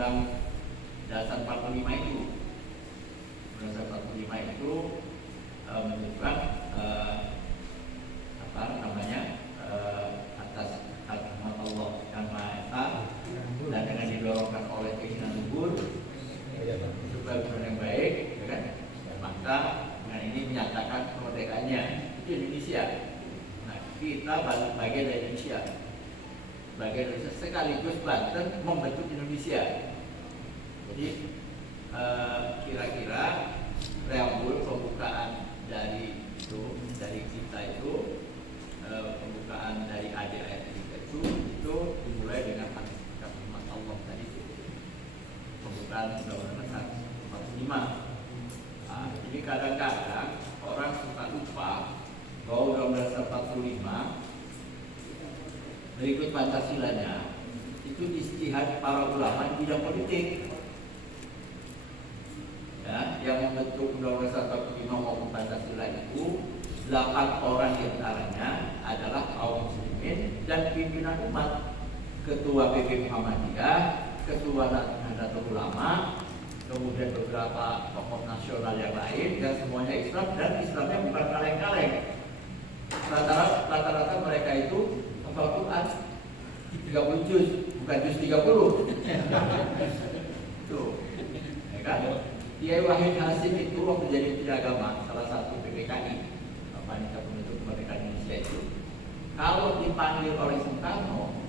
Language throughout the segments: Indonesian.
Undang-Undang Dasar 45 itu. Dasar 45 itu menunjukkan atas hak Allah yang Maha Esa, dan dengan didorongkan oleh keinginan luhur supaya hubungan yang baik, ya kan? Maka dengan ini menyatakan kemerdekaannya itu Indonesia. Nah, kita bagian dari Indonesia, sekaligus Banten membentuk Indonesia. Jadi kira-kira preambul pembukaan dari kita itu, pembukaan dari ayat 3 itu dimulai dengan kalimat Allah tadi, pembukaan Undang-Undang 45. Nah, jadi kadang-kadang orang suka lupa bahwa Undang-Undang 45 berikut Pancasilanya itu ijtihad para ulama di bidang politik. Ya, yang membentuk Undang-Undang 45 maupun Pancasila itu 8 orang diantaranya adalah kaum muslimin dan pimpinan umat, ketua PP Muhammadiyah, ketua Nahdlatul Ulama, kemudian beberapa tokoh nasional yang lain, dan semuanya Islam, dan Islamnya bukan kaleng-kaleng. Rata-rata mereka itu hafal Quran 30 juz, bukan juz 30. Tuh, ya kan? Kiai Wahid Hasim itu waktu jadi Menteri Agama, salah satu PPKI, Panitia Pembentuk Kemerdekaan Indonesia itu, kalau dipanggil oleh Soekarno,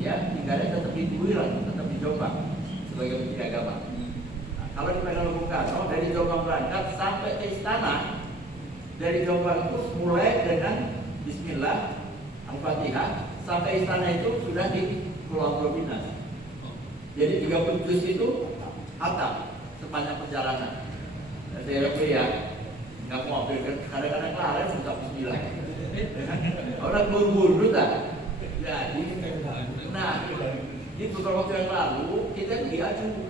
ya tinggalnya tetap di Tuiran, tetap di Jombang sebagai Menteri Agama. Nah, kalau dipanggil oleh Bung Karno, dari Jombang berangkat sampai ke istana, dari Jombang itu mulai dengan Bismillah, Al-Fatihah, sampai istana itu sudah di Pulau Probinas. Jadi 30 juz itu hatam sepanjang perjalanan. Saya ya, nggak mau ambil, kadang-kadang kelar sudah Bismillah. Orang buru-buru tak? Jadi, nah, di beberapa waktu yang lalu kita diadu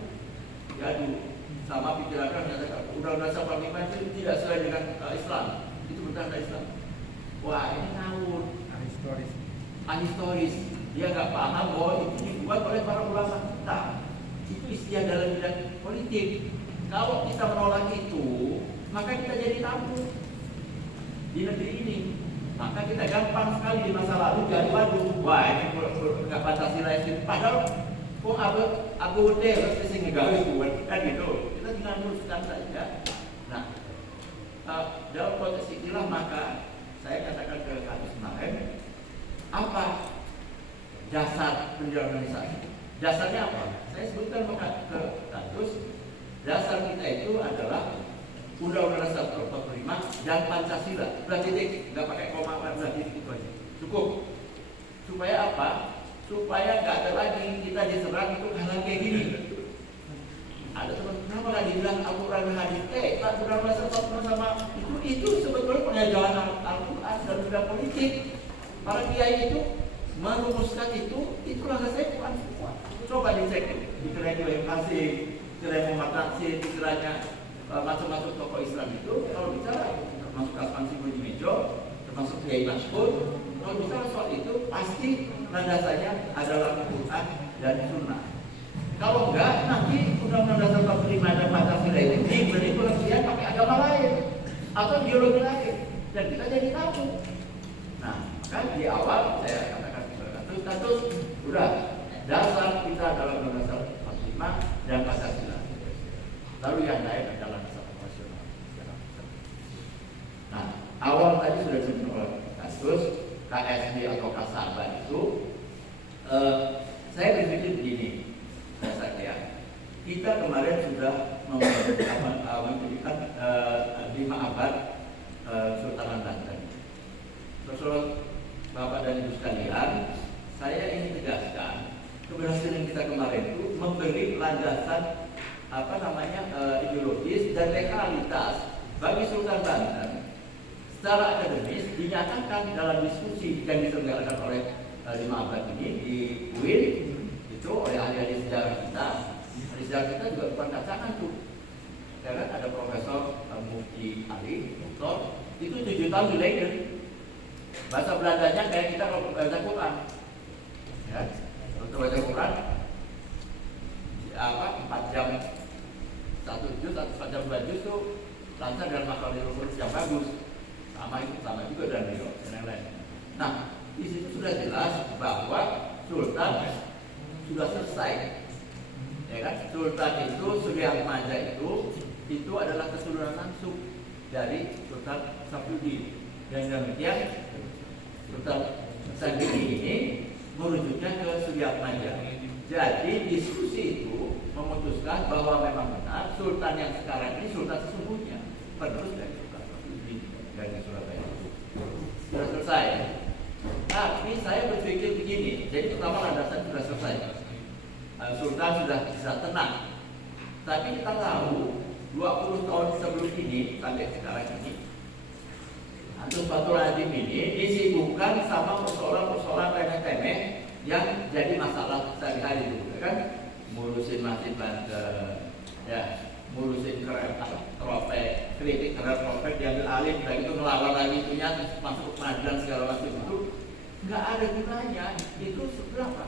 sama pikiran menyatakan Undang-Undang 45 itu tidak sesuai dengan Islam, itu bertanda Islam. Wah, ini ngawur, ahistoris. Dia nggak paham bahwa itu dibuat oleh para ulama kita. Itu istilah dalam bidang politik. Kalau kita menolak itu, maka kita jadi tamu di negeri ini. Maka kita gampang sekali di masa lalu jadi waduh, wah ini nggak Pancasila itu. Padahal kok Abu Hotel sih ngegawe kan gitu. Kita tinggal luruskan saja. Nah, dalam konteks inilah maka saya katakan ke kasus kemarin, apa dasar pendidikan? Dasarnya apa? Saya sebutkan ke kasus. Dasar kita itu adalah Undang-Undang 45 dan Pancasila. Sudah titik, nggak pakai koma, sudah titik itu aja. Cukup. Supaya apa? Supaya nggak ada lagi kita diserang itu hal kayak gini. Ada teman, kenapa nggak dibilang Al-Quran hadis? Undang-Undang 45 sama itu sebetulnya pengajaran Al-Quran dan bidang politik. Para kiai itu merumuskan itulah saya Quran semua. Coba dicek dikiranya Ibrahim Qasim, dikiranya Muhammad Natsir, dikiranya macam-macam tokoh Islam itu kalau bicara termasuk Asman Sibojimejo, termasuk Kiai Mashkur, kalau bicara soal itu pasti landasannya adalah Quran dan Sunnah. Kalau enggak nanti Undang-Undang Dasar 45 dan Pancasila ini diberi pengertian pakai agama lain atau ideologi lain dan kita jadi tahu. Nah, kan di awal saya katakan status udah dasar kita adalah Undang-Undang 45 dan Pancasila. Lalu yang lain adalah dasar nasional. Nah, awal tadi sudah disebut oleh kasus KSB atau Kasaba itu, saya berpikir begini, saya kita kemarin sudah memberikan 5 abad Sultan Banten. Saudara Bapak dan Ibu sekalian, saya ingin tegaskan keberhasilan kita kemarin itu memberi landasan ideologis dan legalitas bagi Sultan Banten secara akademis dinyatakan dalam diskusi yang diselenggarakan oleh 5 abad ini di UIN itu oleh ahli-ahli sejarah kita. Ahli sejarah kita juga bukan kacangan tuh. Karena ada Profesor Mufti Ali, Doktor, itu 7 tahun di Leiden. Bahasa Belandanya kayak kita kalau baca Quran. Ya, untuk baca Quran 4 jam 1 juz atau 4 jam 2 juz itu lancar dengan makhluk yang bagus. Sama juga dan Rio dan yang lain. Nah, di situ sudah jelas bahwa Sultan sudah selesai. Ya kan? Sultan itu Suryatmaja itu adalah keturunan langsung dari Sultan Safyuddin. Dan demikian Sultan Safyuddin ini merujuknya ke Suryatmaja. Jadi diskusi itu memutuskan bahwa memang benar Sultan yang sekarang ini Sultan sesungguhnya, penerus dari Sultan Safyuddin dari Surabaya itu. Sudah selesai. Tapi saya berpikir begini, jadi pertama landasan sudah selesai. Sultan sudah bisa tenang. Tapi kita tahu 20 tahun sebelum ini sampai sekarang ini, Antum Fathul Azim ini disibukkan sama persoalan-persoalan remeh-temeh yang jadi masalah sehari-hari itu, kan? Ngurusin masjid Banten, ya, ngurusin tropek, kritik terhadap tropek diambil alih, dan itu melawan lagi itunya, masuk ke pengadilan segala macam itu, nggak ada gunanya. Itu seberapa?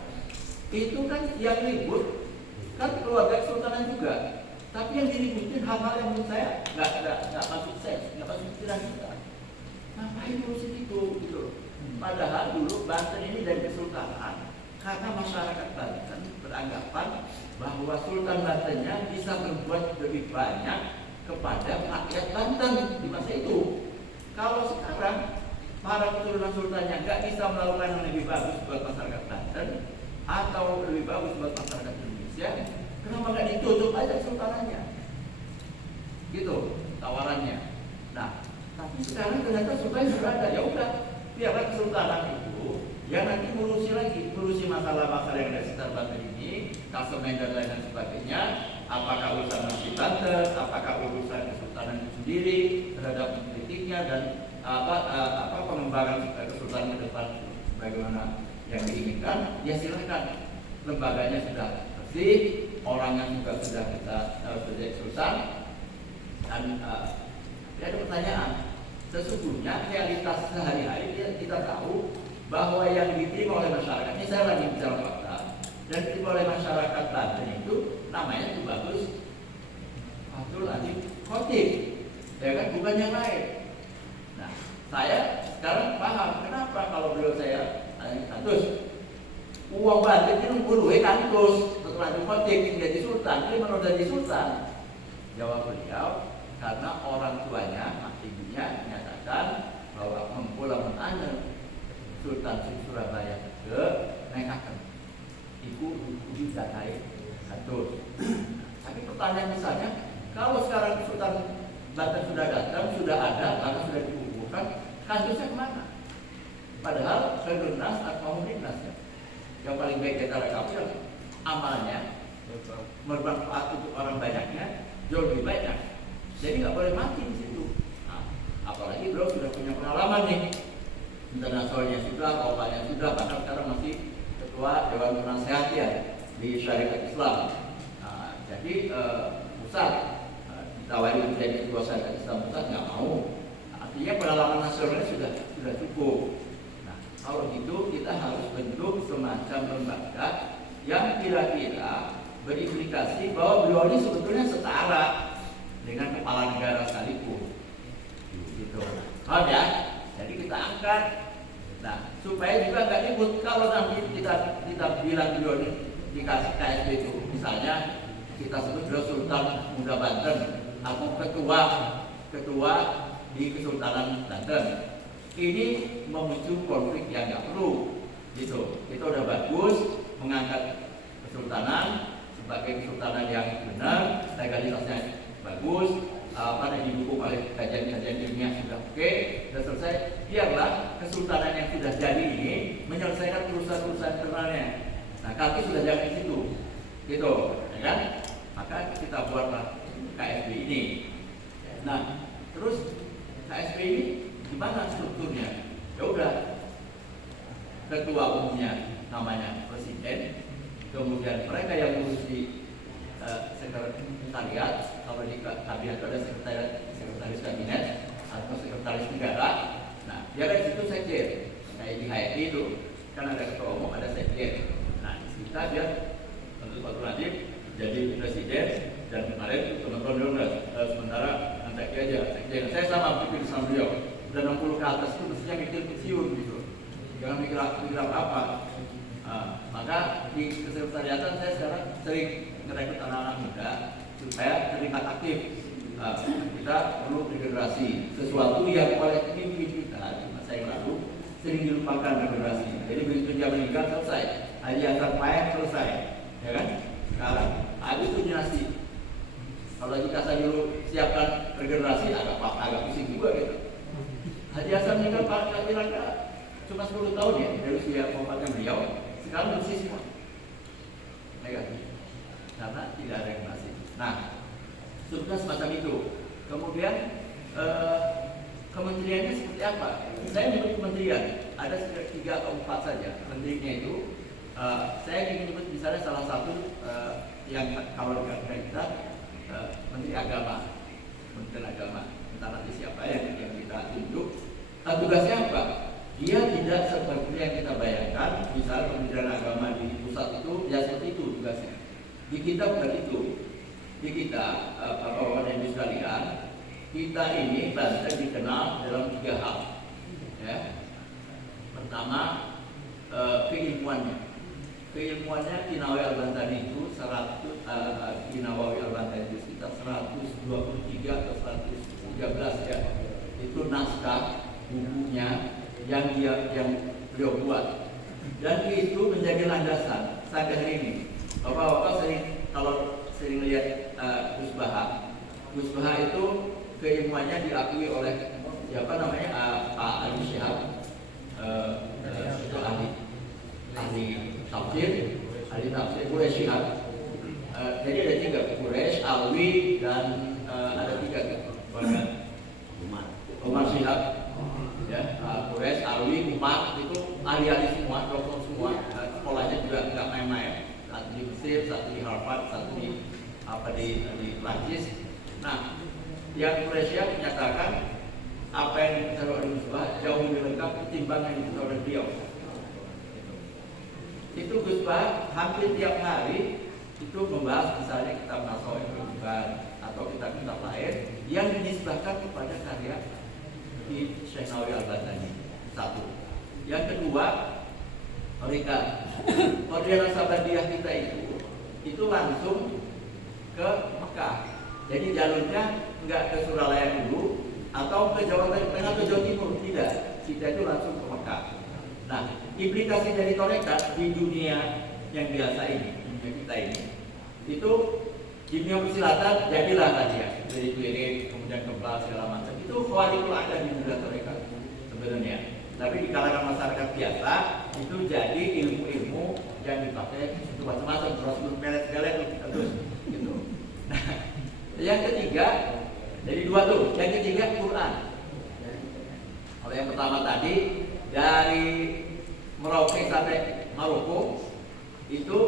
Itu kan yang ribut kan keluarga kesultanan juga. Tapi yang diributin hal-hal yang menurut saya nggak masuk sens, nggak masuk pikiran kita. Ngapain ngurusin itu gitu? Padahal dulu Banten ini dari kesultanan karena masyarakat Banten beranggapan bahwa Sultan Bantennya bisa berbuat lebih banyak kepada rakyat Banten di masa itu. Kalau sekarang para keturunan sultannya nggak bisa melakukan yang lebih bagus buat masyarakat Banten atau lebih bagus buat masyarakat Indonesia, kenapa nggak ditutup aja kesultanannya? Gitu tawarannya. Nah, tapi sekarang ternyata sultan sudah ada, ya udah biarlah kesultanan itu yang nanti ngurusi masalah-masalah yang ada sekitar Banten ini, klasemen dan lain sebagainya. Apakah urusan masjid Banten, apakah urusan kesultanan itu sendiri terhadap politiknya dan apa pengembangan kesultanan ke depan bagaimana yang diinginkan, ya silakan. Lembaganya sudah bersih, orangnya juga sudah kita jadi sultan. Dan ada pertanyaan, sesungguhnya realitas sehari-hari kita tahu bahwa yang diterima oleh masyarakat, ini saya lagi bicara fakta, dan diterima oleh masyarakat Banten itu namanya itu bagus Fathul Azim Khotib, ya kan, bukan yang lain. Nah, saya sekarang paham kenapa kalau beliau saya kantus uang Banten itu buluhe kantus Fathul Azim Khotib menjadi sultan, ini menurut jadi sultan. Jawab beliau, karena orang tuanya, mak ibunya menyatakan bahwa mempula menane Sultan Surabaya ke nekaken iku kudu datai kantus. Tapi pertanyaan misalnya, kalau sekarang Sultan Banten sudah datang, sudah ada, bahkan sudah dikumpulkan, kantusnya kemana? Padahal Khairun-Nas atau Muhrin-Nas ya. Yang paling baik di antara kamu yang amalnya bermanfaat untuk orang banyaknya jauh lebih banyak. Jadi nggak boleh mati di situ. Nah, apalagi beliau sudah punya pengalaman nih, internasionalnya sudah, lokalnya sudah, bahkan sekarang masih ketua Dewan Penasehat ya di Syarikat Islam. Nah, jadi pusat ditawari menjadi ketua Syarikat Islam pusat nggak mau. Artinya pengalaman nasionalnya sudah cukup. Nah, kalau gitu kita harus bentuk semacam lembaga yang kira-kira berimplikasi bahwa beliau ini sebetulnya setara dengan kepala negara sekalipun, gitu. Paham ya? Jadi kita angkat. Nah, supaya juga nggak ribut kalau nanti kita bilang beliau ini dikasih KSB itu, misalnya kita sebut beliau Sultan Muda Banten atau ketua di Kesultanan Banten. Ini memicu konflik yang nggak perlu, gitu. Itu udah bagus mengangkat kesultanan sebagai kesultanan yang benar, legalitasnya bagus, didukung oleh kajian-kajian ilmiah sudah oke, sudah selesai. Biarlah kesultanan yang sudah jadi ini menyelesaikan urusan-urusan internalnya. Nah, kaki sudah jangan di situ, gitu, ya kan? Maka kita buatlah KSB ini. Nah, terus KSB ini gimana strukturnya? Ya udah, ketua umumnya namanya presiden, kemudian mereka yang ngurus di sekretariat, kalau di kabinet ada sekretaris kabinet atau sekretaris negara. Nah, dia dari situ sekjen. Kayak di HRI itu kan ada ketua umum, ada sekjen. Nah, di kita dia tentu Fathul Azim jadi presiden, dan kemarin teman-teman dulu sementara nanti aja. Saya sama pikir sama beliau, udah 60 ke atas itu mestinya mikir pensiun gitu, jangan mikir apa. Maka di kesekretariatan saya sekarang sering merekrut anak-anak muda supaya terlibat aktif. Kita perlu regenerasi, sesuatu yang oleh pemimpin kita di masa yang lalu sering dilupakan regenerasi. Jadi begitu dia meninggal selesai, Haji Hasan Payah selesai, ya kan? Sekarang habis itu dinasti. Kalau kita saya dulu siapkan regenerasi agak pusing juga gitu. Haji Hasan meninggal kira-kira cuma 10 tahun ya dari usia wafatnya beliau. Sekarang bersih semua negatif karena tidak ada regenerasi. Nah, sudah semacam itu. Kemudian kementeriannya seperti apa? Saya menyebut kementerian ada sekitar 3 atau 4 saja. Menterinya itu saya ingin menyebut misalnya salah satu yang kalau kita Menteri Agama, Kementerian Agama. Entah nanti siapa yang kita tunjuk. Tugasnya apa? Dia tidak seperti yang kita bayangkan. Misalnya Kementerian Agama di pusat itu ya seperti itu tugasnya. Di kita bukan itu. Di kita, Bapak-Bapak dan Ibu sekalian, kita ini Banten dikenal dalam 3 hal. Ya. Pertama, keilmuannya. Keilmuannya Kinawawi Al-Bantani itu 100 Kinawawi Al-Bantani itu sekitar 123 atau 113 ya. Itu naskah bukunya yang beliau buat. Dan itu menjadi landasan sampai hari ini. Bapak-bapak sering lihat Gus Baha. Gus Baha itu keilmuannya diakui oleh siapa namanya Pak Ali Syihab, itu ahli tafsir Quraisy Syihab. Jadi ada 3, Quraisy, Alwi, dan ada 3 Umar Syihab. Ya, Quraisy, Alwi, Umar itu ahli-ahli semua, dokter semua. Sekolahnya juga nggak main-main. Satu di Mesir, satu di Harvard, satu di Prancis. Nah, yang Quraisy menyatakan apa yang dikatakan oleh Gus Baha jauh lebih lengkap ketimbang yang dikatakan oleh beliau. Itu Gus Baha hampir tiap hari itu membahas misalnya kitab Nasawi atau kitab-kitab lain yang dinisbahkan kepada karya di Syekh Nawawi Al-Bantani. Satu. Yang kedua, mereka Modern Sabandiyah kita itu langsung ke Mekah. Jadi jalurnya enggak ke Suralaya dulu atau ke Jawa Tengah atau Jawa Timur, tidak. Kita itu langsung ke Mekah. Nah, implikasi dari tarekat di dunia yang biasa ini, dunia kita ini, itu di dunia persilatan jadilah tadi ya, dari wirid, kemudian kebal segala macam. Itu khawatir ada di dunia tarekat sebenarnya. Tapi di kalangan masyarakat biasa itu jadi ilmu-ilmu yang dipakai untuk macam-macam, terus pelet-pelet terus gitu. Nah, yang ketiga, jadi 2 tuh. Yang ketiga Quran. Kalau yang pertama tadi dari Merauke sampai Maroko itu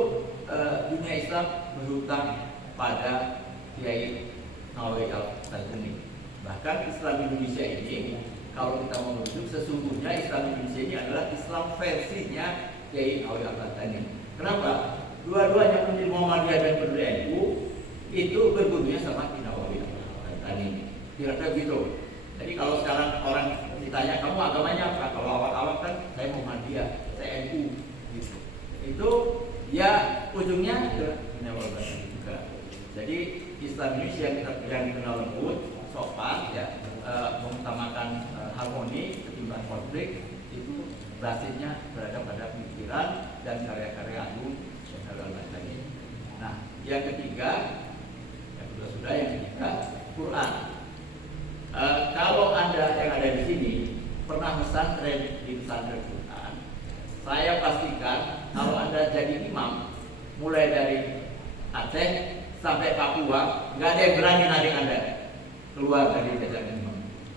dunia Islam berhutang pada Kiai Nawawi Al-Bantani. Bahkan Islam Indonesia ini kalau kita mau merujuk, sesungguhnya Islam Indonesia ini adalah Islam versinya Kiai Nawawi Al-Bantani. Kenapa? Dua-duanya pendiri Muhammadiyah dan pendiri NU itu bergurunya sama Kiai Nawawi Al-Bantani. Kira-kira gitu. Jadi kalau sekarang orang ditanya kamu agamanya apa? Kalau awal-awal kan saya Muhammadiyah, saya NU gitu. Itu ya ujungnya ke Kiai Nawawi Al-Bantani juga. Jadi Islam Indonesia yang dikenal lembut, sopan, ya, mengutamakan harmoni ketimbang konflik, itu basisnya berada pada pikiran dan karya-karya agung Syekh Al-Bantani. Nah, yang ketiga, yang ketiga Quran. Kalau Anda yang ada di sini pernah pesantren di pesantren Quran, saya pastikan kalau Anda jadi imam, mulai dari Aceh sampai Papua, nggak ada yang berani narik Anda keluar dari pesantren.